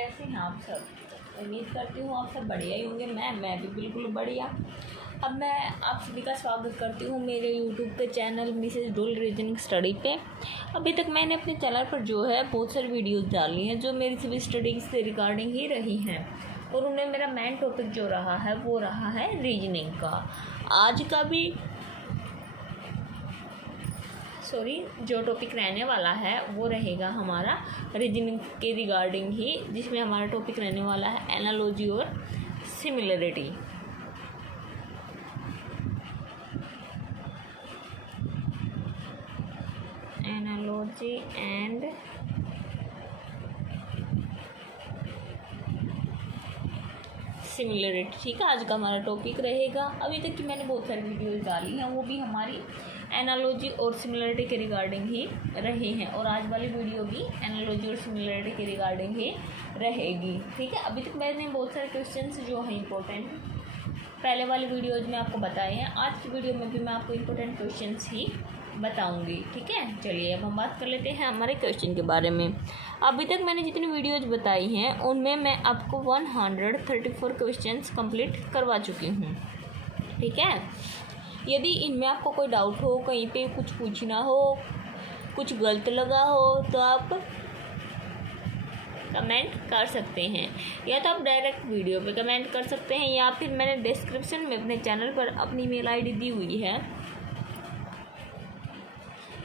कैसे हैं आप सब। उम्मीद करती हूँ आप सब बढ़िया ही होंगे। मैं भी बिल्कुल बढ़िया। अब मैं आप सभी का स्वागत करती हूँ मेरे यूट्यूब के चैनल मिसेस डोल रीजनिंग स्टडी पे। अभी तक मैंने अपने चैनल पर जो है बहुत सारी वीडियोस डाली हैं जो मेरी सभी स्टडीज़ से रिगार्डिंग ही रही हैं, और उनमें मेरा मेन टॉपिक जो रहा है वो रहा है रीजनिंग का। आज का भी जो टॉपिक रहने वाला है वो रहेगा हमारा रीजनिंग के रिगार्डिंग ही, जिसमें हमारा टॉपिक रहने वाला है एनालॉजी और सिमिलरिटी। एनालॉजी एंड सिमिलरिटी, ठीक है, आज का हमारा टॉपिक रहेगा। अभी तक की मैंने बहुत सारी वीडियोस डाली हैं, वो भी हमारी एनालॉजी और सिमिलरिटी के रिगार्डिंग ही रहे हैं, और आज वाली वीडियो भी एनालॉजी और सिमिलरिटी के रिगार्डिंग ही रहेगी, ठीक है। अभी तक मैंने बहुत सारे क्वेश्चंस जो हैं इंपॉर्टेंट पहले वाली वीडियोज में आपको बताए हैं, आज की वीडियो में भी मैं आपको इंपॉर्टेंट क्वेश्चंस ही बताऊंगी, ठीक है। चलिए अब हम बात कर लेते हैं हमारे क्वेश्चन के बारे में। अभी तक मैंने जितनी वीडियोज बताई हैं उनमें मैं आपको 134 क्वेश्चंस कंप्लीट करवा चुकी हूँ, ठीक है। यदि इनमें आपको कोई डाउट हो, कहीं पे कुछ पूछना हो, कुछ गलत लगा हो, तो आप कमेंट कर सकते हैं, या तो आप डायरेक्ट वीडियो पे कमेंट कर सकते हैं, या फिर मैंने डिस्क्रिप्शन में अपने चैनल पर अपनी मेल आईडी दी हुई है,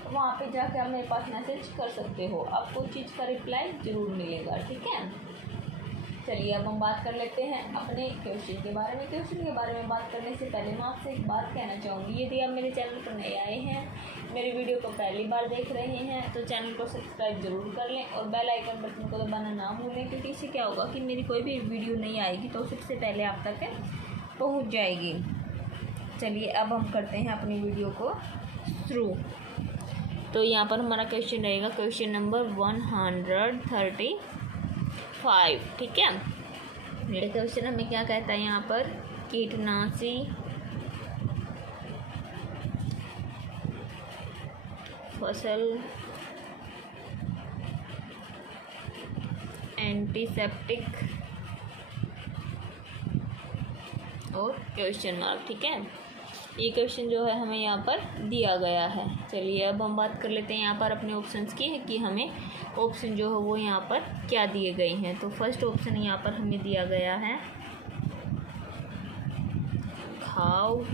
वहाँ पे जाकर आप मेरे पास मैसेज कर सकते हो, आपको उस चीज़ का रिप्लाई ज़रूर मिलेगा, ठीक है। चलिए अब हम बात कर लेते हैं अपने क्वेश्चन के बारे में। क्वेश्चन के बारे में बात करने से पहले मैं आपसे एक बात कहना चाहूँगी, यदि आप मेरे चैनल पर नए आए हैं, मेरी वीडियो को पहली बार देख रहे हैं, तो चैनल को सब्सक्राइब जरूर कर लें और बेल आइकन बटन को दबाना ना भूलें, क्योंकि इससे क्या होगा कि मेरी कोई भी वीडियो नहीं आएगी तो सबसे पहले आप तक पहुँच जाएगी। चलिए अब हम करते हैं अपनी वीडियो को शुरू। तो यहाँ पर हमारा क्वेश्चन रहेगा क्वेश्चन नंबर 135, ठीक है। मेरे क्वेश्चन हमें क्या कहता है यहाँ पर, कीटनाशी फसल एंटीसेप्टिक और क्वेश्चन मार्क, ठीक है। ये क्वेश्चन जो है हमें यहाँ पर दिया गया है। चलिए अब हम बात कर लेते हैं यहाँ पर अपने ऑप्शंस की, है कि हमें ऑप्शन जो है वो यहाँ पर क्या दिए गए हैं। तो फर्स्ट ऑप्शन यहाँ पर हमें दिया गया है घाव,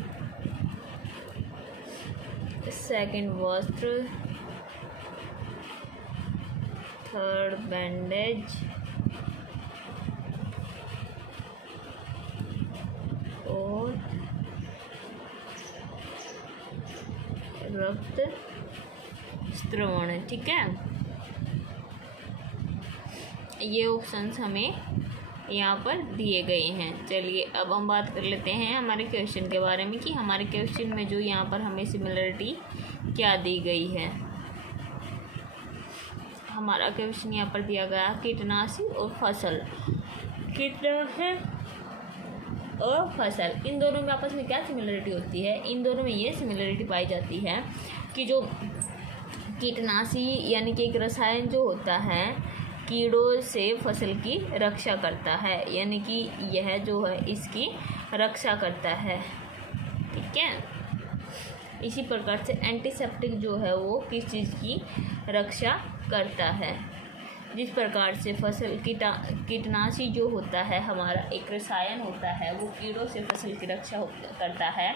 सेकंड वस्त्र, थर्ड बैंडेज और रक्त स्त्रवण, ठीक है। ये ऑप्शंस हमें यहाँ पर दिए गए हैं। चलिए अब हम बात कर लेते हैं हमारे क्वेश्चन के बारे में, कि हमारे क्वेश्चन में जो यहाँ पर हमें सिमिलरिटी क्या दी गई है। हमारा क्वेश्चन यहाँ पर दिया गया कीटनाशी और फसल, कीटनाशी और फसल, इन दोनों में आपस में क्या सिमिलरिटी होती है। इन दोनों में ये सिमिलरिटी पाई जाती है कि जो कीटनाशी यानी कि एक रसायन जो होता है कीड़ों से फसल की रक्षा करता है, यानी कि यह जो है इसकी रक्षा करता है, ठीक है। इसी प्रकार से एंटीसेप्टिक जो है वो किस चीज़ की रक्षा करता है। जिस प्रकार से फसल कीटनाशी जो होता है हमारा एक रसायन होता है, वो कीड़ों से फसल की रक्षा करता है,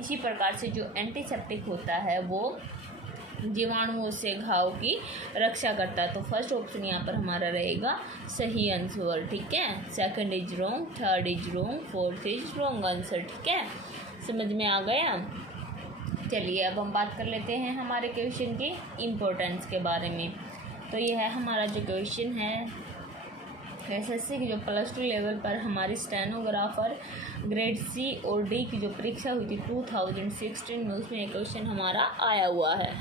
इसी प्रकार से जो एंटीसेप्टिक होता है वो जीवाणुओं से घाव की रक्षा करता है। तो फर्स्ट ऑप्शन यहाँ पर हमारा रहेगा सही आंसर, ठीक है। Second is wrong, third is wrong, fourth is wrong answer, ठीक है। समझ में आ गया। चलिए अब हम बात कर लेते हैं हमारे क्वेश्चन के इम्पोर्टेंस के बारे में। तो यह है हमारा जो क्वेश्चन है एसएससी की जो +2 लेवल पर हमारी स्टेनोग्राफर ग्रेड सी और डी की जो परीक्षा हुई थी 2016 में, उसमें यह क्वेश्चन हमारा आया हुआ है,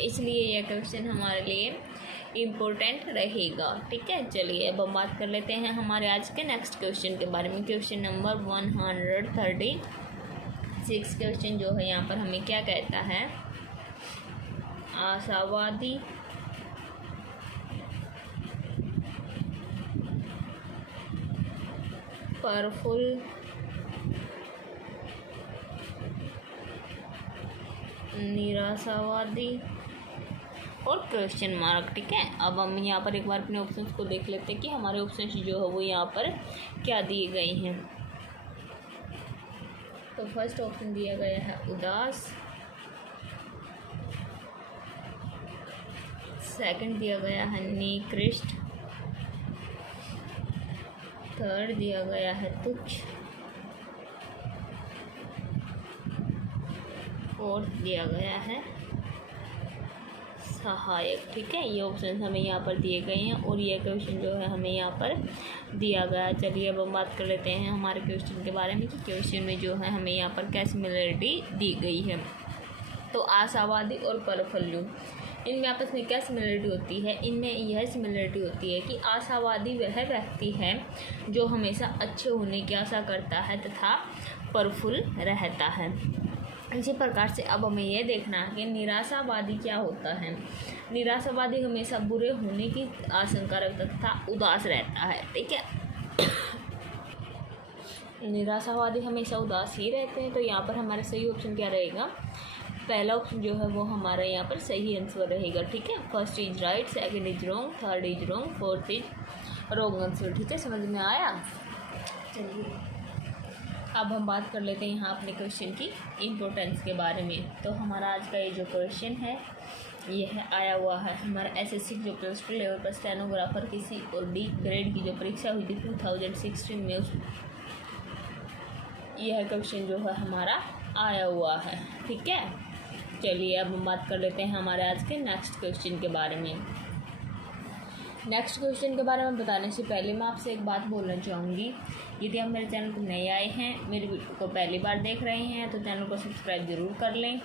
इसलिए यह क्वेश्चन हमारे लिए इम्पोर्टेंट रहेगा, ठीक है। चलिए अब हम बात कर लेते हैं हमारे आज के नेक्स्ट क्वेश्चन के बारे में। क्वेश्चन नंबर 136 क्वेश्चन जो है यहाँ पर हमें क्या कहता है, आशावादी पावरफुल, निराशावादी और क्वेश्चन मार्क। ठीक है, अब हम यहाँ पर एक बार अपने ऑप्शंस को देख लेते हैं कि हमारे ऑप्शंस जो है वो यहाँ पर क्या दिए गए हैं। तो फर्स्ट ऑप्शन दिया गया है उदास, सेकंड दिया गया है निकृष्ट, थर्ड दिया गया है तुच्छ, फोर्थ दिया गया है सहायक। ठीक है, ये ऑप्शन हमें यहाँ पर दिए गए हैं और ये क्वेश्चन जो है हमें यहाँ पर दिया गया। चलिए अब हम बात कर लेते हैं हमारे क्वेश्चन के बारे में कि क्वेश्चन में जो है हमें यहाँ पर क्या सिमिलरिटी दी गई है। तो आशावादी और परफुल्ल, इनमें आपस में क्या सिमिलरिटी होती है? इनमें यह सिमिलरिटी होती है कि आशावादी वह व्यक्ति है जो हमेशा अच्छे होने की आशा करता है तथा प्रफुल्ल रहता है। इसी प्रकार से अब हमें यह देखना है कि निराशावादी क्या होता है। निराशावादी हमेशा बुरे होने की आशंका रखता तथा उदास रहता है। ठीक है, निराशावादी हमेशा उदास ही रहते हैं। तो यहाँ पर हमारा सही ऑप्शन क्या रहेगा? पहला ऑप्शन जो है वो हमारा यहाँ पर सही आंसर रहेगा। ठीक है, first is right, second is wrong, third is wrong, fourth is wrong answer. ठीक है, समझ में आया? चलिए अब हम बात कर लेते हैं यहाँ अपने क्वेश्चन की इम्पोर्टेंस के बारे में। तो हमारा आज का ये जो क्वेश्चन है यह आया हुआ है हमारा एसएससी जो प्लस 2 लेवल पर स्टेनोग्राफर की सी और डी ग्रेड की जो परीक्षा हुई थी 2016 में, उस यह क्वेश्चन जो है हमारा आया हुआ है। ठीक है, चलिए अब हम बात कर लेते हैं हमारे आज के नेक्स्ट क्वेश्चन के बारे में। नेक्स्ट क्वेश्चन के बारे में बताने से पहले मैं आपसे एक बात बोलना चाहूँगी। यदि आप मेरे चैनल को नए आए हैं, मेरे वीडियो को पहली बार देख रहे हैं, तो चैनल को सब्सक्राइब ज़रूर कर लें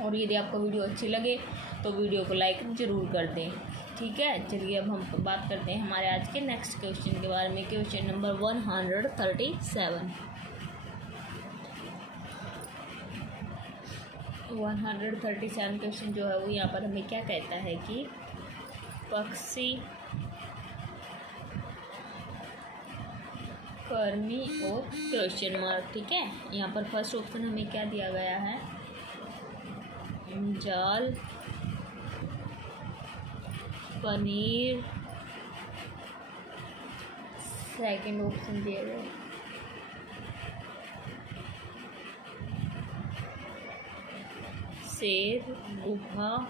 और यदि आपको वीडियो अच्छी लगे तो वीडियो को लाइक ज़रूर कर दें। ठीक है, चलिए अब हम बात करते हैं हमारे आज के नेक्स्ट क्वेश्चन के बारे में। क्वेश्चन नंबर 137 क्वेश्चन जो है वो यहाँ पर हमें क्या कहता है कि पक्षी, कर्मी और क्वेश्चन मार्क। ठीक है, यहाँ पर फर्स्ट ऑप्शन हमें क्या दिया गया है? जाल, पनीर, सेकंड ऑप्शन दिया गया शेर, गुफा,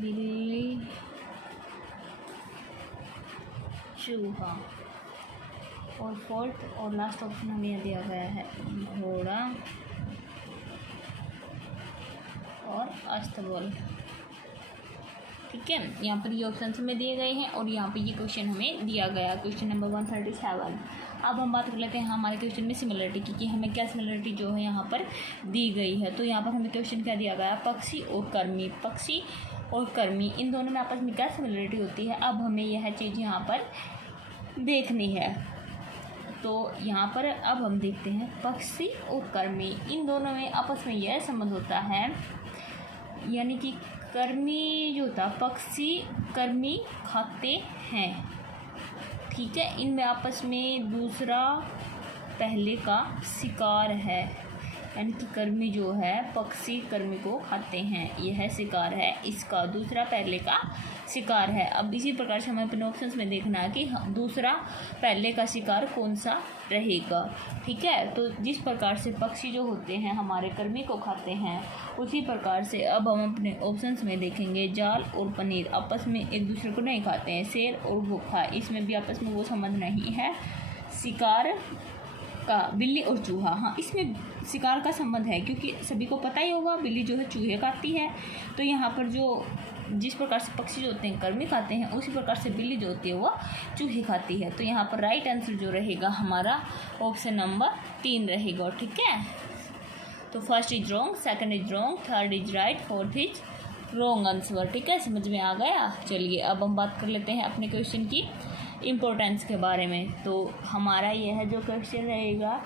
बिल्ली, चूहा और फोर्थ और लास्ट ऑप्शन हमें यह दिया गया है घोड़ा और अस्तबल। ठीक है, यहाँ पर ये ऑप्शन हमें दिए गए हैं और यहाँ पे ये क्वेश्चन हमें दिया गया, क्वेश्चन नंबर 137। अब हम बात कर लेते हैं हमारे क्वेश्चन में सिमिलरिटी की कि हमें क्या सिमिलरिटी जो है यहाँ पर दी गई है। तो यहाँ पर हमें क्वेश्चन क्या दिया गया? पक्षी और कर्मी। पक्षी और कर्मी इन दोनों में आपस में क्या सिमिलरिटी होती है? अब हमें यह चीज़ यहाँ पर देखनी है। तो यहाँ पर अब हम देखते हैं पक्षी और कर्मी इन दोनों में आपस में यह संबंध होता है, यानी कि कर्मी जो था, पक्षी कर्मी खाते हैं। ठीक है, इनमें आपस में दूसरा पहले का शिकार है, यानी कि कर्मी जो है पक्षी कर्मी को खाते हैं, यह शिकार है, इसका दूसरा पहले का शिकार है। अब इसी प्रकार से हमें अपने ऑप्शंस में देखना है कि दूसरा पहले का शिकार कौन सा रहेगा। ठीक है, तो जिस प्रकार से पक्षी जो होते हैं हमारे कर्मी को खाते हैं, उसी प्रकार से अब हम अपने ऑप्शंस में देखेंगे जाल और पनीर आपस में एक दूसरे को नहीं खाते हैं। शेर और गुफा, इसमें भी आपस में वो संबंध नहीं है। शिकार का बिल्ली और चूहा, हाँ इसमें शिकार का संबंध है, क्योंकि सभी को पता ही होगा बिल्ली जो है चूहे खाती है। तो यहाँ पर जो जिस प्रकार से पक्षी जो होते हैं कर्मी खाते हैं, उसी प्रकार से बिल्ली जो होती है वो चूहे खाती है। तो यहाँ पर राइट आंसर जो रहेगा हमारा ऑप्शन नंबर 3 रहेगा। ठीक है, तो first is wrong, second is wrong, third is right, fourth is wrong answer. ठीक है, समझ में आ गया? चलिए अब हम बात कर लेते हैं अपने क्वेश्चन की इम्पोर्टेंस के बारे में। तो हमारा यह जो क्वेश्चन रहेगा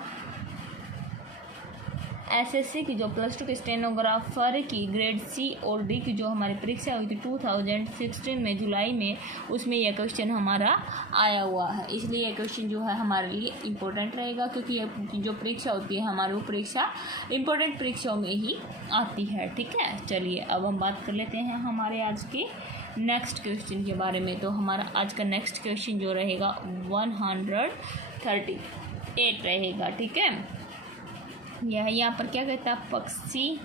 एसएससी की जो +2 के स्टेनोग्राफर की ग्रेड सी और डी की जो हमारी परीक्षा हुई थी 2016 में जुलाई में, उसमें यह क्वेश्चन हमारा आया हुआ है। इसलिए यह क्वेश्चन जो है हमारे लिए इम्पोर्टेंट रहेगा, क्योंकि ये जो परीक्षा होती है हमारी वो परीक्षा इम्पोर्टेंट परीक्षाओं में ही आती है। ठीक है, चलिए अब हम बात कर लेते हैं हमारे आज के नेक्स्ट क्वेश्चन के बारे में। तो हमारा आज का नेक्स्ट क्वेश्चन जो रहेगा 138 रहेगा। ठीक है, यह यहाँ पर क्या कहता है, पक्षी,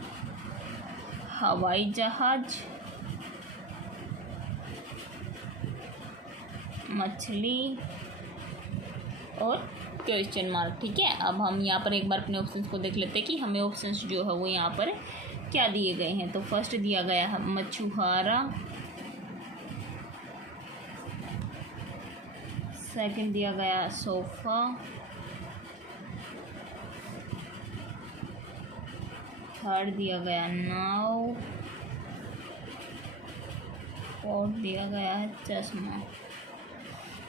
हवाई जहाज, मछली और क्वेश्चन मार्क। ठीक है, अब हम यहाँ पर एक बार अपने ऑप्शंस को देख लेते हैं कि हमें ऑप्शंस जो है वो यहाँ पर क्या दिए गए हैं। तो फर्स्ट दिया गया है मछुआरा, सेकंड दिया गया सोफा, थर्ड दिया गया नाव, फोर्थ दिया गया है चश्मा।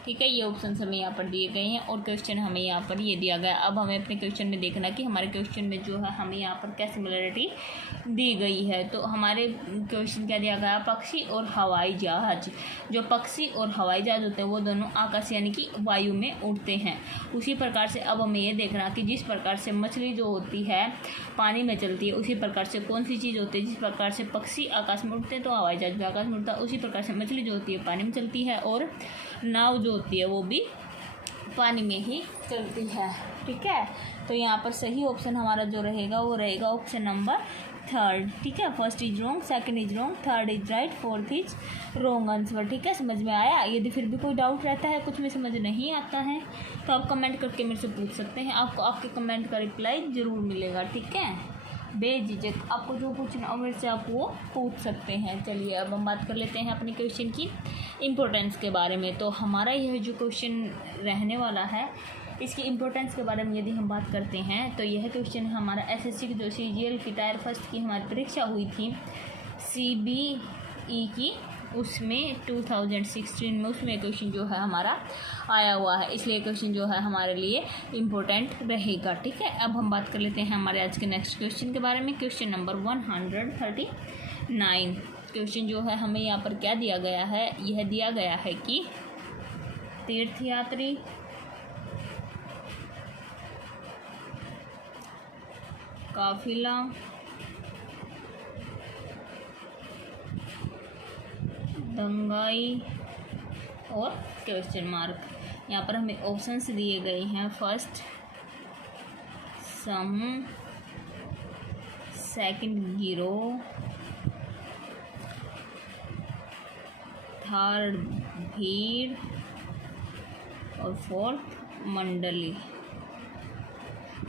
ठीक है, ये ऑप्शन हमें यहाँ पर दिए गए हैं और क्वेश्चन हमें यहाँ पर ये दिया गया। अब हमें अपने क्वेश्चन में देखना कि हमारे क्वेश्चन में जो है हमें यहाँ पर क्या सिमिलरिटी दी गई है। तो हमारे क्वेश्चन क्या दिया गया, पक्षी और हवाई जहाज। जो पक्षी और हवाई जहाज होते हैं वो दोनों आकाश यानी कि वायु में उड़ते हैं। उसी प्रकार से अब हमें ये देखना कि जिस प्रकार से मछली जो होती है पानी में चलती है, उसी प्रकार से कौन सी चीज़ होती है, जिस प्रकार से पक्षी आकाश में उड़ते हैं तो हवाई जहाज भी आकाश में उड़ता है, उसी प्रकार से मछली जो होती है पानी में चलती है और नाव जो होती है वो भी पानी में ही चलती है। ठीक है, तो यहाँ पर सही ऑप्शन हमारा जो रहेगा वो रहेगा ऑप्शन नंबर थर्ड। ठीक है, first is wrong, second is wrong, third is right, fourth is wrong answer. ठीक है, समझ में आया। यदि फिर भी कोई डाउट रहता है, कुछ में समझ नहीं आता है, तो आप कमेंट करके मेरे से पूछ सकते हैं। आपको आपके कमेंट का रिप्लाई ज़रूर मिलेगा। ठीक है, बेझिझक आपको जो पूछना हो मेरे से आप वो पूछ सकते हैं। चलिए अब हम बात कर लेते हैं अपने क्वेश्चन की इम्पोर्टेंस के बारे में। तो हमारा यह जो क्वेश्चन रहने वाला है इसकी इम्पोर्टेंस के बारे में यदि हम बात करते हैं तो यह क्वेश्चन हमारा एसएससी की जो सीजीएल की टायर फर्स्ट की हमारी परीक्षा हुई थी सीबीई की, उसमें 2016 में उसमें क्वेश्चन जो है हमारा आया हुआ है। इसलिए क्वेश्चन जो है हमारे लिए इम्पोर्टेंट रहेगा। ठीक है, अब हम बात कर लेते हैं हमारे आज के नेक्स्ट क्वेश्चन के बारे में। Question number 139। क्वेश्चन जो है हमें यहाँ पर क्या दिया गया है, यह दिया गया है कि तीर्थयात्री, काफिला, दंगाई और क्वेश्चन मार्क। यहाँ पर हमें ऑप्शंस दिए गए हैं। फर्स्ट समूह, सेकंड गिरोह, थर्ड भीड़ और फोर्थ मंडली।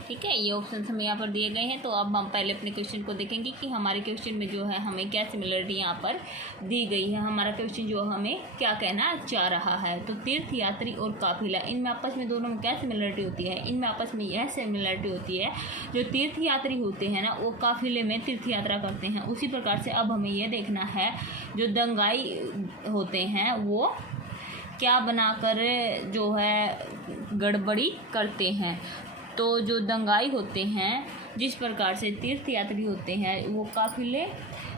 ठीक है, ये ऑप्शन हमें यहाँ पर दिए गए हैं। तो अब हम पहले अपने क्वेश्चन को देखेंगे कि हमारे क्वेश्चन में जो है हमें क्या सिमिलरिटी यहाँ पर दी गई है। हमारा क्वेश्चन जो हमें क्या कहना चाह रहा है, तो तीर्थयात्री और काफिला, इनमें आपस में दोनों में क्या सिमिलरिटी होती है, इनमें आपस में यह सिमिलरिटी होती है जो तीर्थयात्री होते हैं ना वो काफिले में तीर्थ यात्रा करते हैं। उसी प्रकार से अब हमें यह देखना है जो दंगाई होते हैं वो क्या बनाकर जो है गड़बड़ी करते हैं। तो जो दंगाई होते हैं, जिस प्रकार से तीर्थयात्री होते हैं वो काफिले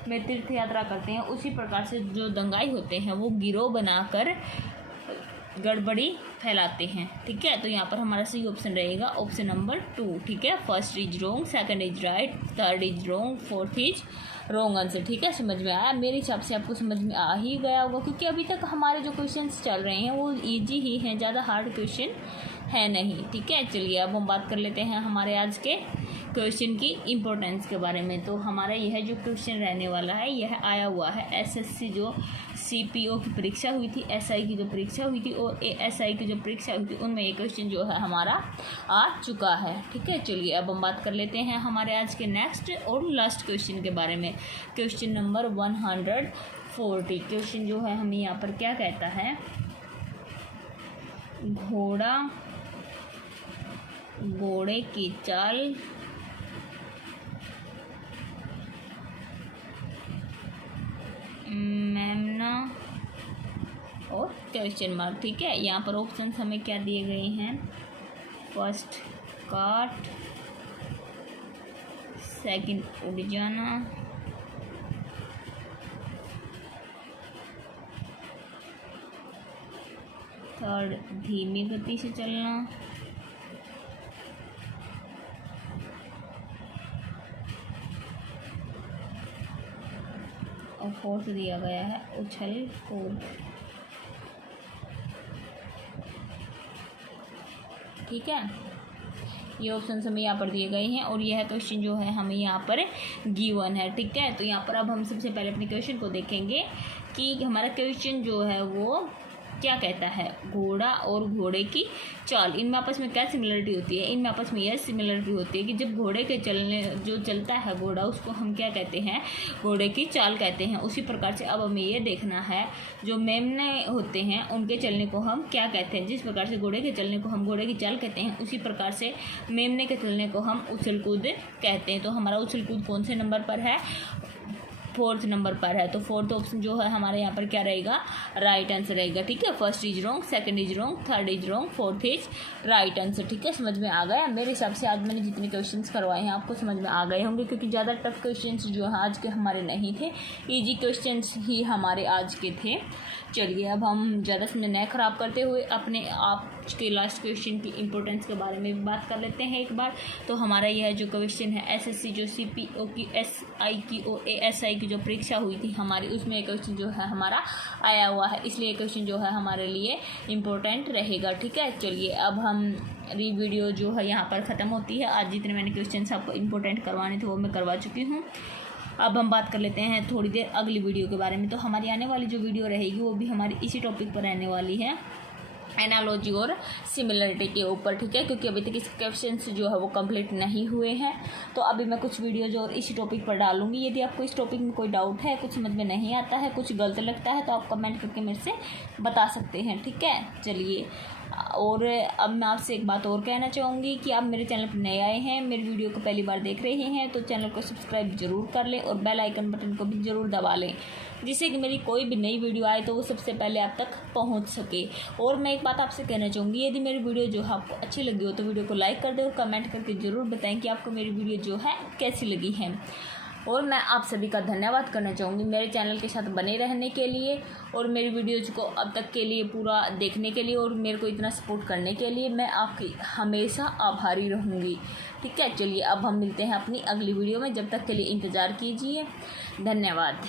में तीर्थ यात्रा करते हैं, उसी प्रकार से जो दंगाई होते हैं वो गिरोह बनाकर गड़बड़ी फैलाते हैं। ठीक है, तो यहाँ पर हमारा सही ऑप्शन रहेगा ऑप्शन नंबर 2। ठीक है, first is wrong, second is right, third is wrong, fourth is wrong answer. ठीक है, समझ में आया। मेरे हिसाब से आपको समझ में आ ही गया होगा, क्योंकि अभी तक हमारे जो क्वेश्चंस चल रहे हैं वो इजी ही हैं, ज़्यादा हार्ड क्वेश्चन है नहीं। ठीक है, चलिए अब हम बात कर लेते हैं हमारे आज के क्वेश्चन की इम्पोर्टेंस के बारे में। तो हमारा यह जो क्वेश्चन रहने वाला है यह आया हुआ है एसएससी जो सीपीओ की परीक्षा हुई थी, एसआई की जो परीक्षा हुई थी और एएसआई की जो परीक्षा हुई थी, उनमें ये क्वेश्चन जो है हमारा आ चुका है। ठीक है, चलिए अब हम बात कर लेते हैं हमारे आज के नेक्स्ट और लास्ट क्वेश्चन के बारे में। Question number 140। क्वेश्चन जो है हमें यहाँ पर क्या कहता है, घोड़े की चाल, मेमना और क्वेश्चन मार्क। ठीक है, यहाँ पर ऑप्शंस हमें क्या दिए गए हैं, फर्स्ट काठ, सेकंड उड़ जाना, थर्ड धीमी गति से चलना, और फोर्थ दिया गया है उछल कूद। ठीक है, ये ऑप्शन हमें यहाँ पर दिए गए हैं और यह क्वेश्चन जो है हमें यहाँ पर गिवन है। ठीक है, तो यहाँ पर अब हम सबसे पहले अपने क्वेश्चन को देखेंगे कि हमारा क्वेश्चन जो है वो क्या कहता है। घोड़ा और घोड़े की चाल, इनमें आपस में क्या सिमिलरिटी होती है। इनमें आपस में यह सिमिलरिटी होती है कि जब घोड़े के चलने जो चलता है घोड़ा, उसको हम क्या कहते हैं, घोड़े की चाल कहते हैं। उसी प्रकार से अब हमें ये देखना है जो मेमने होते हैं उनके चलने को हम क्या कहते हैं। जिस प्रकार से घोड़े के चलने को हम घोड़े की चाल कहते हैं, उसी प्रकार से मेमने के चलने को हम उछल कूद कहते हैं। तो हमारा उछल कूद कौन से नंबर पर है, फोर्थ नंबर पर है। तो फोर्थ ऑप्शन जो है हमारे यहाँ पर क्या रहेगा, राइट आंसर रहेगा। ठीक है, first is wrong, second is wrong, third is wrong, fourth is right answer. ठीक है, समझ में आ गया। मेरे हिसाब से आज मैंने जितने क्वेश्चंस करवाए हैं आपको समझ में आ गए होंगे, क्योंकि ज़्यादा टफ क्वेश्चंस जो है आज के हमारे नहीं थे, ईजी क्वेश्चंस ही हमारे आज के थे। चलिए अब हम ज़्यादा समय न ख़राब करते हुए अपने आज के लास्ट क्वेश्चन की इंपॉर्टेंस के बारे में भी बात कर लेते हैं एक बार। तो हमारा यह जो क्वेश्चन है एसएससी जो सीपीओ की एसआई की और एएसआई की जो परीक्षा हुई थी हमारी, उसमें एक क्वेश्चन जो है हमारा आया हुआ है, इसलिए क्वेश्चन जो है हमारे लिए इम्पोर्टेंट रहेगा। ठीक है, चलिए अब हम वीडियो जो है यहाँ पर ख़त्म होती है। आज जितने मैंने क्वेश्चन आपको इम्पोर्टेंट करवाने थे वो मैं करवा चुकी हूँ। अब हम बात कर लेते हैं थोड़ी देर अगली वीडियो के बारे में। तो हमारी आने वाली जो वीडियो रहेगी वो भी हमारी इसी टॉपिक पर रहने वाली है, एनालॉजी और सिमिलरिटी के ऊपर। ठीक है, क्योंकि अभी तक इसके क्वेश्चंस जो है वो कंप्लीट नहीं हुए हैं, तो अभी मैं कुछ वीडियो जो इसी टॉपिक पर डालूंगी। यदि आपको इस टॉपिक में कोई डाउट है, कुछ समझ में नहीं आता है, कुछ गलत लगता है, तो आप कमेंट करके मेरे से बता सकते हैं। ठीक है, चलिए और अब मैं आपसे एक बात और कहना चाहूँगी कि आप मेरे चैनल पर नए आए हैं, मेरी वीडियो को पहली बार देख रहे हैं, तो चैनल को सब्सक्राइब जरूर कर लें और बेल आइकन बटन को भी ज़रूर दबा लें, जिससे कि मेरी कोई भी नई वीडियो आए तो वो सबसे पहले आप तक पहुंच सके। और मैं एक बात आपसे कहना चाहूँगी, यदि मेरी वीडियो जो है आपको अच्छी लगी हो तो वीडियो को लाइक कर दें और कमेंट करके ज़रूर बताएं कि आपको मेरी वीडियो जो है कैसी लगी है। और मैं आप सभी का धन्यवाद करना चाहूँगी मेरे चैनल के साथ बने रहने के लिए और मेरी वीडियोज को अब तक के लिए पूरा देखने के लिए और मेरे को इतना सपोर्ट करने के लिए मैं आपकी हमेशा आभारी रहूँगी। ठीक है, चलिए अब हम मिलते हैं अपनी अगली वीडियो में, जब तक के लिए इंतज़ार कीजिए। धन्यवाद।